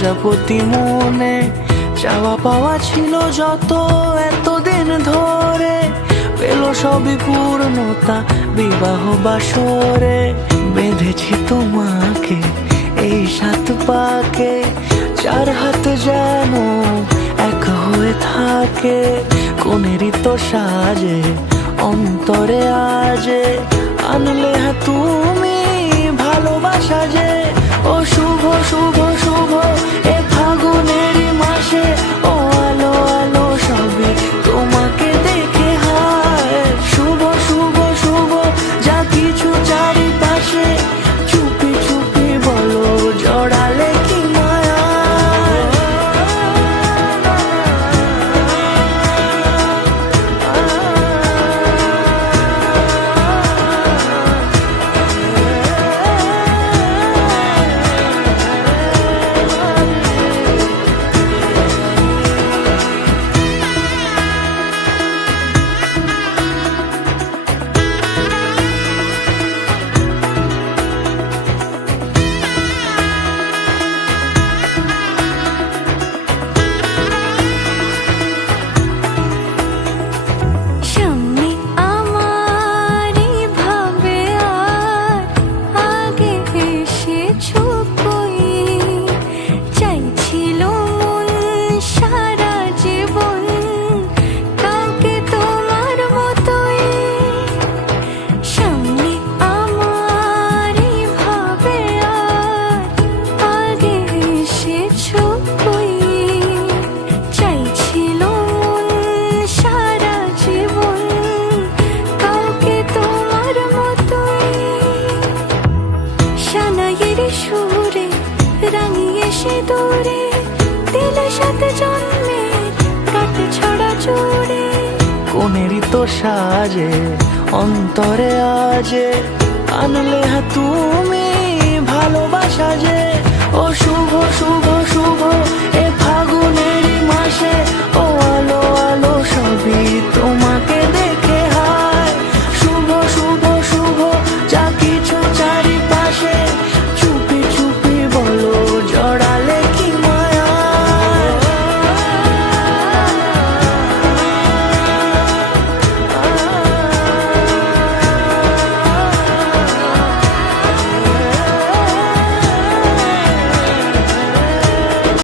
প্রজাপতি মনে চাওয়া পাওয়া ছিল যত এতদিন ধরে, পেল সবই পূর্ণতা বিবাহ বাসরে। বেঁধেছি তোমাকে এই 7 পাকে, 4 হাত যেন এক হয়ে থাকে। কোনেরই তো সাজে অন্তরে আজে, আনলে হ্যাঁ তুমি ভালোবাসা যে। ও শুভ শুভ শুভ এ ফাগুনেরই মাসে, ও আলো আলো সবই তোমাকে দেখে হায়। শুভ শুভ শুভ যা কিছু চারিপাশে, চুপি চুপি বলো জড়ালে কি মায়া। সুরে রাঙিয়ে সে দূরে দিলে 7 জন্মের কাট ছড়া জুড়ে। কোনেরই তো সাজে অন্তরে আজে, আনলে হ্যাঁ তুমি ভালোবাসা যে। ও শুভ শুভ শুভ এ ফাগুনেরই মাসে, ও